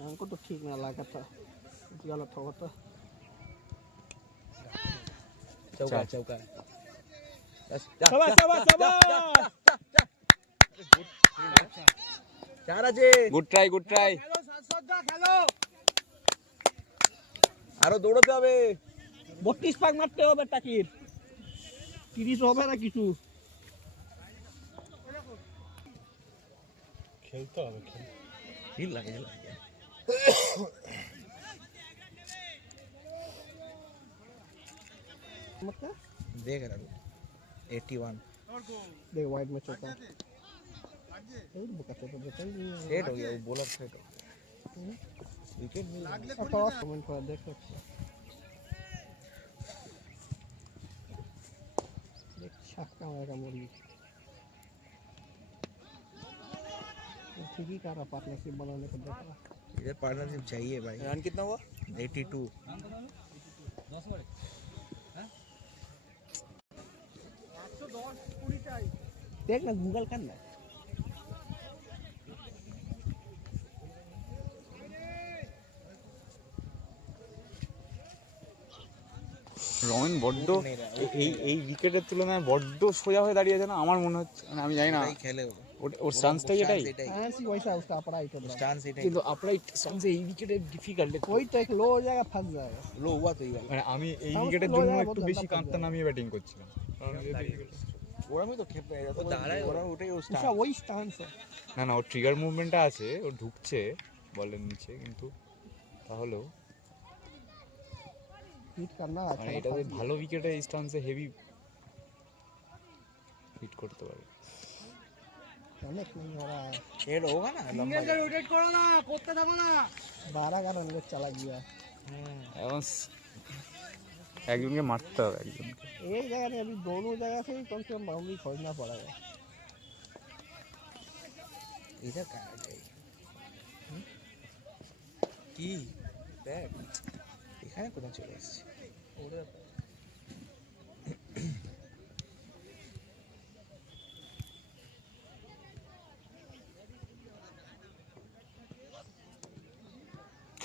हमको तो ठीक ना लगा था, गलत होगा तो चौका चौका चार আছে গুড ট্রাই আরো দৌড়াতে হবে 32 পাক মারতে হবে টাকির 30 হবে না কিছু খেলতে হবে হিল লাগে मतलब देख रहा हूँ 81 देख वाइड में चौका ये बुकाते तो बता ही नहीं सेट हो गया वो बॉलर सेट हो गया विकेट मिल गया टॉस कमेंट कर देख सकते देख छक्का मारेगा मुर्गी ठीक ही कर रहा पार्टनरशिप बनाने को देख रहा इधर पार्टनरशिप चाहिए भाई रन कितना हुआ 82 देख ना गूगल करना রমেন বড্ড এই উইকেটের তুলনায় বড্ড সোজা হয়ে দাঁড়িয়ে আছে না আমার মনে হচ্ছে মানে আমি জানি না খেলে ওর স্টান্সটাই এটাই ऐसी वैसा उसका अपराइट है स्टांस एटाই কিন্তু আপরাইট স্টান্সে এই উইকেটে ডিফিকাল্ট कोई तो एक लो हो जाएगा फंस जाएगा लो हुआ तो ये वाला মানে আমি এই Stance উইকেটের তো জন্য লোয়া একটু বহুত বেশি গন্দা কাঁদতে পড়ে নামিয়ে ব্যাটিং করছিলাম কারণ ওরা আমি তো খেপে যাচ্ছে দাঁড়ায় ওরা ওটাই ও उसका স্টার वही स्टांस है না ওর ট্রিগার মুভমেন্টটা আছে ও ঢুকছে বলের নিচে কিন্তু তাহলেও हिट करना মানে अच्छा এটা ভালো উইকেটে স্টান্সে হেভি হিট করতে পারে कनेक्ट नहीं हो रहा है हेड होगा ना लंबा रोटेट करो ना पोतते থাকো না 12 का रन रेट चला गया এখন একজনকে মারতে হবে একজনকে एक जगह नहीं अभी दोनों जगह से कम से कम बाउंड्री खोजना पड़ेगा इधर का है কি দেখ এখানে কোথায় চলে এসেছে ওরে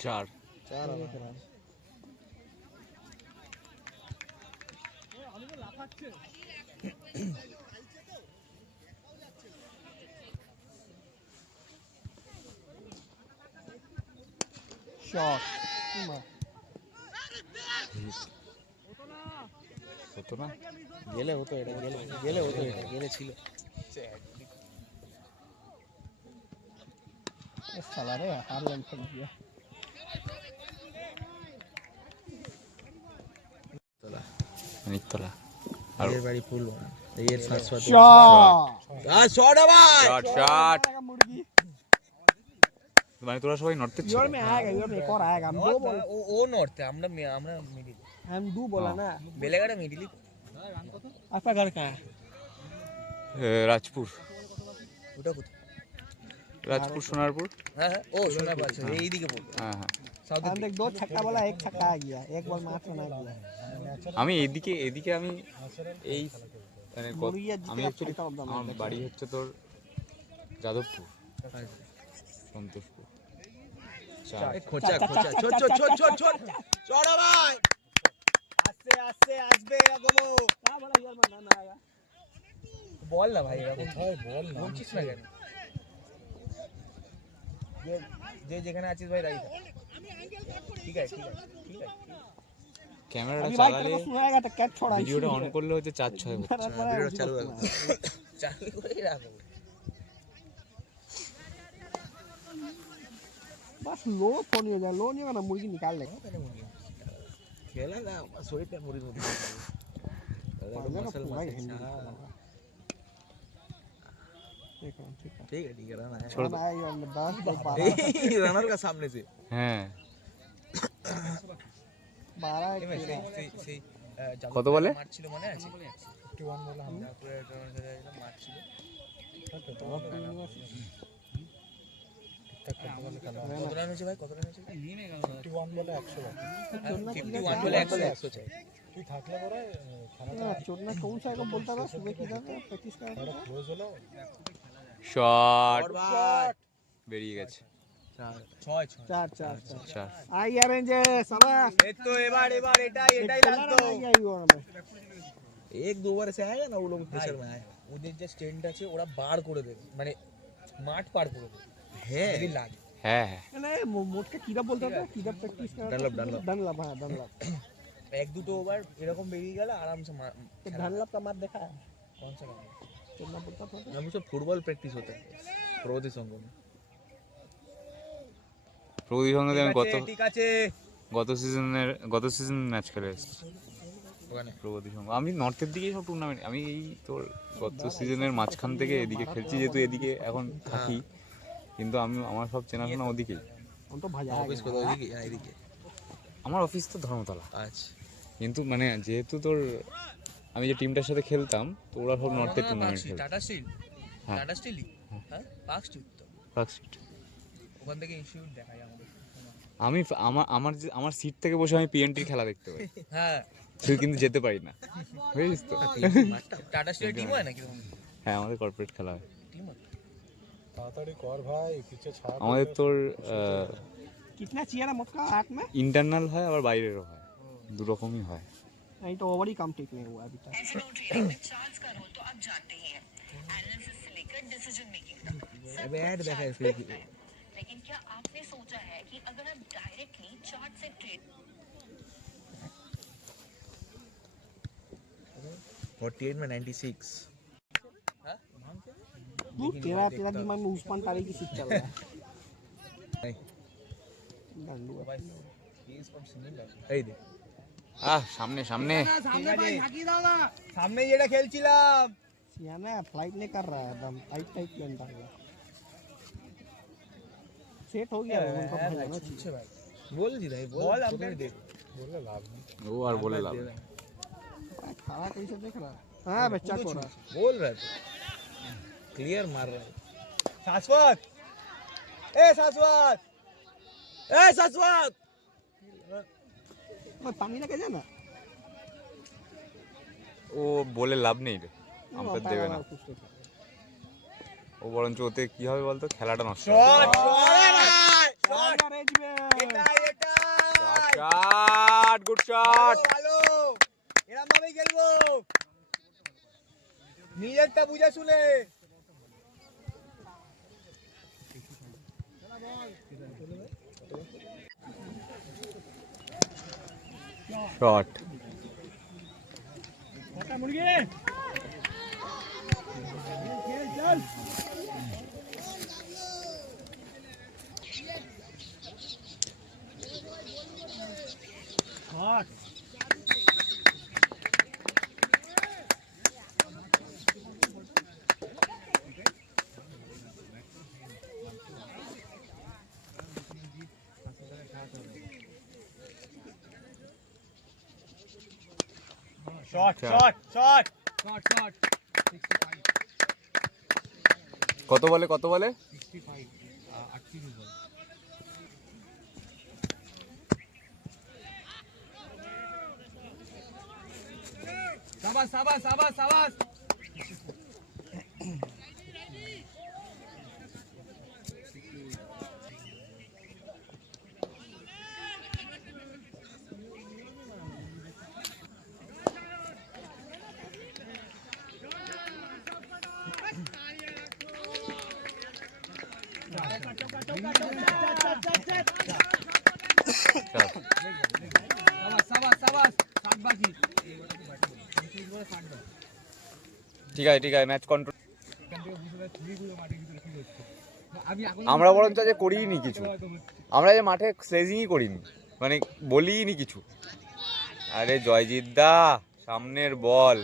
চার शॉट হতো না গেলে হতো এটা গেলে হতো এটা গেলে ছিল साला रे हार रन फेंक दिया নিতলা এর বাড়ি ফুল বানা এর শাশ্বত शॉट শট ভাই শট मुर्गी মানে তোরা সবাই নর্থে ছিল योर में आएगा योर में एक और आएगा हम दो बोल ও নর্থে আমরা মিডিল हम दो बोला ना বেলেগাড়া মিডিল आपका घर कहाँ है রাজপুর ওটা কোথায় রাজপুর সোনারপুর হ্যাঁ হ্যাঁ ও শোনা পাচ্ছ এইদিকে পড়বে হ্যাঁ হ্যাঁ हम देख दो छक्का बोला एक छक्का आ गया एक बॉल मात्र ना गया আমি এদিকে আমি এই মানে মুরগিয়া জিতে আমি যাচ্ছে অ্যাকচুয়ালি একটা অবদান আমার দেখো। বাড়ি হচ্ছে তোর যাদবপুর সন্তোষপুর চার খোঁচা খোঁচা ছোট ছোট ছোট ছোট ছোট চড়া ভাই আস্তে আস্তে আসবে এরকম क्या बोला योर में ना आएगा বল না ভাই এরকম কোথায় বল না বলছিস না কেন যে যেখানে আছিস ভাই রাইট ঠিক আছে ঠিক আছে ক্যামেরাটা अभी भाई চালালে तेरे को सुनाएगा तो कैच छोड़ा ভিডিওটা অন করলে হচ্ছে 4-6 হচ্ছে ভিডিওটা চালু রাখো চালু করে রাখো बस लो तो नहीं हो जाए लो नहीं होगा ना मुर्गी निकाल ले খেলা না শরীরটা মুড়ি মুড়ি पांजा का पूरा ही हिंदी ठीक है ठीक है रन है छोड़ दो आया योर में 10 12 रनर का सामने से হ্যাঁ 12 সেই কত বলে মারছিল মনে আছে 51 বলে আমরা পুরো মারছিল কত রান হয়েছে ভাই কত রান হয়েছে 51 বলে 100 51 বলে 100 চাই তুই থাকলে পরে ना चोटना कौन सा को बोलता था सुबह किधर था 35 का ক্লোজ হলো শট বেরিয়ে গেছে ছয় चार चार चार अच्छा आई अरेंज शाबाश এই তো এবার এটাই লাগতো आई वो में एक दो बार से आएगा ना वो लोग प्रेशर में आए ওদের যে স্ট্যান্ড আছে ওরা বার করে দেবে মানে মাঠ পার করে দেবে হ্যাঁ যদি লাগে হ্যাঁ হ্যাঁ नहीं मोट का कीड़ा बोलता था कीड़ा प्रैक्टिस कर डनलप हाँ डनलप এক দুটো ওভার এরকম বেরিয়ে গেলে আরামসে तो डनलप का मार देखा है कौन सा गाना चलना पड़ता था हम सब फुटबॉल प्रैक्टिस होता है প্রগতি সংঘ প্রগতি সঙ্গে আমি ঠিক আছে গত সিজন ম্যাচ খেলে এসেছি ওখানে প্রগতি সঙ্গে আমি নর্থের দিকেই সব টুর্নামেন্ট আমি এই তোর গত সিজনের মাঝখান থেকে এদিকে খেলছি যেহেতু এদিকে এখন থাকি কিন্তু আমি আমার সব চেনাশোনা ওদিকেই हम तो भजा অফিস করে ওইদিকে এইদিকে আমার অফিস তো ধর্মতলা আচ্ছা কিন্তু মানে যেহেতু তোর আমি যে টিমটার সাথে খেলতাম তো ওরা সব নর্থের টুর্নামেন্ট খেলতো টাটা স্টিল হ্যাঁ। টাটা স্টিলই হ্যাঁ পার্ক স্ট্রিট তো ফার্স্ট ওখান থেকে ইনস্টিটিউট দেখা যায় আমাদের আমি আমার সিট থেকে বসে আমি পিএনটির খেলা দেখতে পাই হ্যাঁ তুই কিন্তু যেতে পারি না বুঝিস তো টাটা স্টিল টিম হয় নাকি হ্যাঁ আমাদের কর্পোরেট খেলা হয় টিম হয় তাড়াতাড়ি কর ভাই পিছে ছাড় আমাদের তোর कितना चाहिए ना मक्का 8 में ইন্টারনাল হয় আবার বাইরেরও হয় দু রকমই হয় नहीं तो ओवर ही कम टेक नहीं हुआ अभी तक ऐसे नो ट्रेडिंग में चार्ज का रोल तो आप जानते ही हैं एनालिसिस से लेकर डिसीजन मेकिंग तक सब अबे ऐड कुछ देखा है charts फिर का हिस्सा है। लेकिन क्या आपने सोचा है कि अगर आप डायरेक्टली चार्ट से ट्रेड 48 में 96 तू तेरा तेरा दिमाग में उस्मान तारी की सीट चल रहा है नहीं गांडू है। এই দে সামনে সামনে সামনে যেটা খেলছিলাম सियाना फ्लाइट नहीं कर रहा है एकदम टाइट टाइट प्लेन डाल रहा है सेट हो गया है उनका भगाना चाहिए ভাই বলছি ভাই বল আমরা দেখ বলে লাভ নেই ও আর বলে লাভ নেই। खड़ा कैसे देख रहा है हाँ बच्चा को रहा बोल रहा है क्लियर मार रहा है शाश्वत ए शाश्वत मैं पानी लगे जाना ও বলে লাভ নেই রে আমাকে দেবে না कुछ नहीं ও বরঞ্চ ওতে কি হবে বলতো খেলাটা নষ্ট শট শট अरेंजमेंट এটা শট গুড শট ভালো এরকম ভাবেই খেলবো নিজেরটা বুঝে শুনে শট শট শট শট কত বলে সাবাস সাবাস সাবাস সাবাস ঠিক আছে ম্যাচ কন্ট্রোল আমরা বরঞ্চ যে করিনি কিছু আমরা যে মাঠে স্লেজিংই করিনি মানে বলিনি কিছু আরে জয়জিৎ দা সামনের বল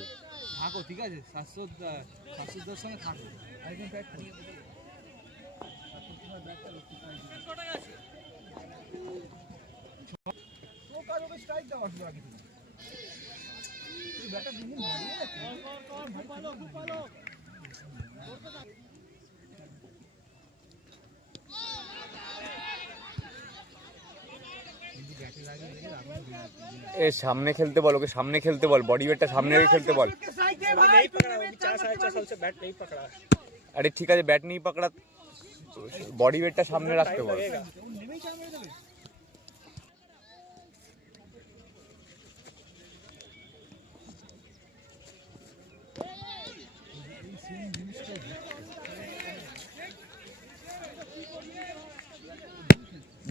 থাকো ঠিক আছে 710 সঙ্গে থাকো আরেকজন ব্যাট করো স্ট্রাইক দাও আসলে আগে ব্যাটটা দিন ভারী এ সামনে খেলতে বল ওকে সামনে খেলতে বল বডি ওয়েটটা সামনে রেখে খেলতে বল नहीं पकड़ा वो 4 साढ़े 4 साल से बैट नहीं पकड़ा আরে ঠিক আছে ব্যাট নেই পাকড়া বডি ওয়েটটা সামনে রাখতে পারো।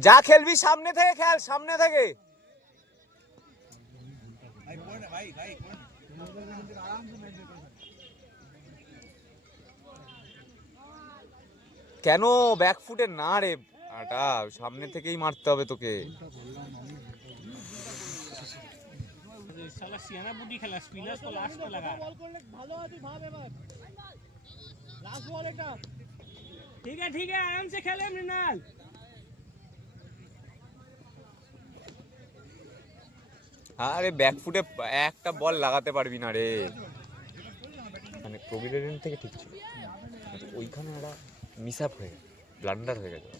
যা খেলবি সামনে থেকে খেল, সামনে থেকে। কেন ব্যাকফুটে না রে আটা, সামনে থেকেই মারতে হবে তোকে। साला सियाना बुद्धि खेला स्पिनर्स को लास्ट में लगा ठीक है आराम से खेले मृणाल আরে ব্যাকফুটে একটা বল লাগাতে পারবি না রে, মানে প্রবীরের এন্ড থেকে ঠিক ছিল, ওইখানে একটা মিস আপ হয়ে গেছে, ব্লান্ডার হয়ে গেছে।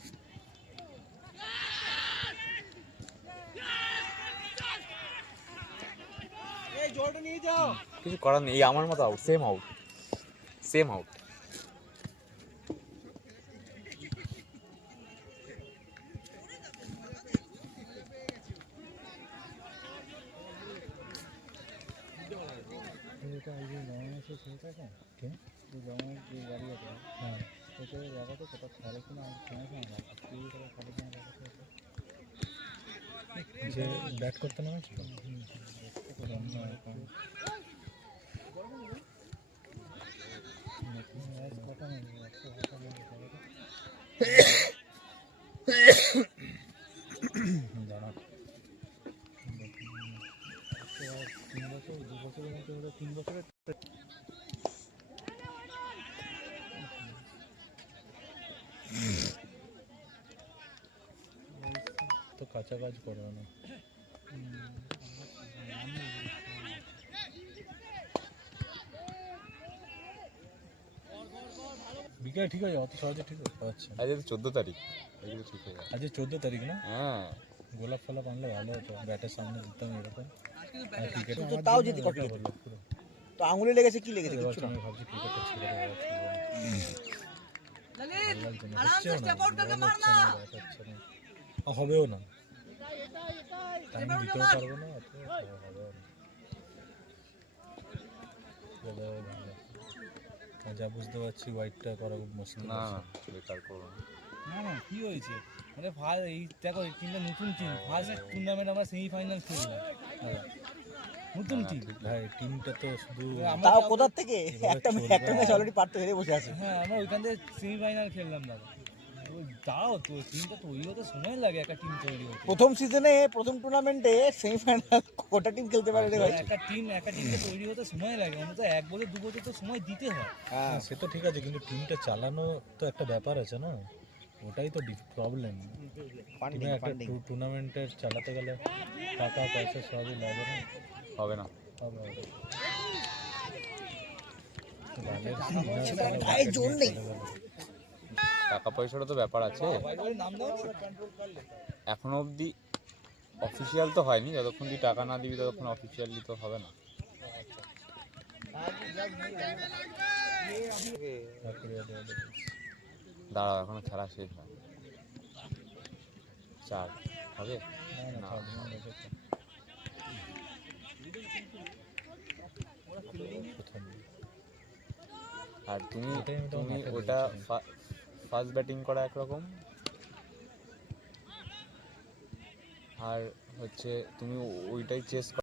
কিছু করার নেই, এই আমার মতো out, same out, same out. যে ব্যাট করতে নামে তো কাঁচা কাজ করবে না। বিকেল ঠিক আছে, অত সহজে ঠিক হচ্ছে। আজ 14 তারিখ, এগুলো ঠিক হয়ে যাবে। আজ 14 তারিখ না? হ্যাঁ, গোলাপ ফলাপ আনলে ভালো হতো, ব্যাটের সামনে দিতাম এরকম। আর ক্রিকেট তো তাও যদি কষ্ট হলো পুরো। তো আঙুলে লেগেছে, কি লেগেছে এবার কিছু না। আমি ভাবছি ক্রিকেটটা ছেড়ে দেওয়া হবেও না, টাইম দিতেও পারবো না, হবেও না। যা বুঝতে পারছি হোয়াইটটা করা খুব মুশকিল। না বেকার করবো না। না কি হয়েছে মানে এই দেখো এই টিমটা নতুন টিম, ফার্স্ট টুর্নামেন্ট আমরা সেমিফাইনাল খেললাম, নতুন টিম ভাই, টিমটা তো শুধু তাও কোথা থেকে একটা ম্যাচ অলরেডি পারতে হেরে বসে আছে। হ্যাঁ আমরা ওইখান থেকে সেমিফাইনাল খেললাম দাদা। তাও তো টিমটা তৈরি হতে সময় লাগে, একটা টিম তৈরি হতে। প্রথম সিজনে প্রথম টুর্নামেন্টে সেমিফাইনাল কোটা টিম খেলতে পারে রে ভাই। একটা টিমকে তৈরি হতে সময় লাগে, অন্তত 1 বছর 2 বছর তো সময় দিতে হয়। হ্যাঁ, সে তো ঠিক আছে, কিন্তু টিমটা চালানো তো একটা ব্যাপার আছে না, ওটাই তো প্রবলেম। ফান্ডিং একটা টুর্নামেন্টের চালাতে গেলে টাকা পয়সা সবই লাগে না, হবে না। হবে হবে। গায়ে জোর নেই। টাকা পয়সারও তো ব্যাপার আছে। এখনো অবধি অফিসিয়াল তো হয়নি, যতক্ষণ তুই টাকা না দিবি ততক্ষণ অফিসিয়ালি তো হবে না। দাঁড়াও, এখনো খেলা শেষ হয়। 4 হবে না, আর তুমি ওটা ফার্স্ট ব্যাটিং করা একরকম, আর হচ্ছে তুমি ওইটাই চেস